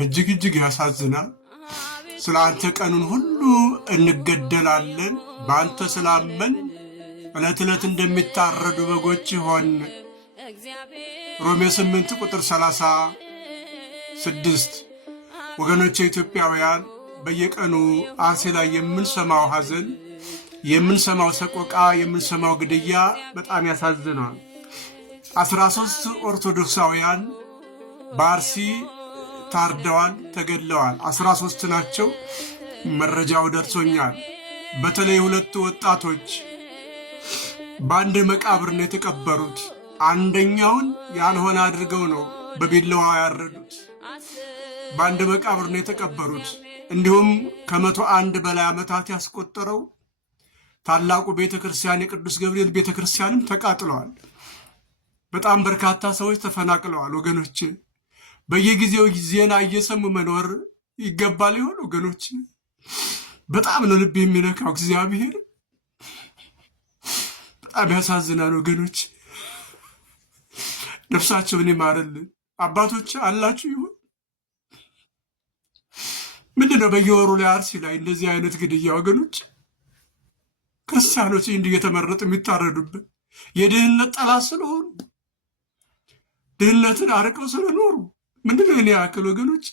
እጅግ እጅግ ያሳዝናል። ስለ አንተ ቀኑን ሁሉ እንገደላለን፣ በአንተ ስላመን ዕለት ዕለት እንደሚታረዱ በጎች ሆን። ሮሜ 8 ቁጥር 36። ወገኖቼ ኢትዮጵያውያን፣ በየቀኑ አርሲ ላይ የምንሰማው ሐዘን፣ የምንሰማው ሰቆቃ፣ የምንሰማው ግድያ በጣም ያሳዝናል። 13 ኦርቶዶክሳውያን በአርሲ ታርደዋል፣ ተገድለዋል። 13 ናቸው። መረጃው ደርሶኛል። በተለይ 2 ወጣቶች በአንድ መቃብር ነው የተቀበሩት። አንደኛውን ያልሆነ አድርገው ነው በቢላዋ ያረዱት። በአንድ መቃብር ነው የተቀበሩት። እንዲሁም ከ101 በላይ ዓመታት ያስቆጠረው ታላቁ ቤተ ክርስቲያን የቅዱስ ገብርኤል ቤተ ክርስቲያንም ተቃጥለዋል። በጣም በርካታ ሰዎች ተፈናቅለዋል። ወገኖች በየጊዜው ዜና እየሰሙ መኖር ይገባል ይሆን? ወገኖች በጣም ነው ልብ የሚነካው። እግዚአብሔር በጣም ያሳዝናል። ወገኖች ነፍሳቸውን ይማርልን። አባቶች አላችሁ ይሆን? ምንድነው በየወሩ ላይ አርሲ ላይ እንደዚህ አይነት ግድያ? ወገኖች ክርስቲያኖች እንዲህ እየተመረጡ የሚታረዱበት የድህነት ጠላት ስለሆኑ ድህነትን አርቀው ስለኖሩ ምንድነው እኔ ያክል? ወገኖች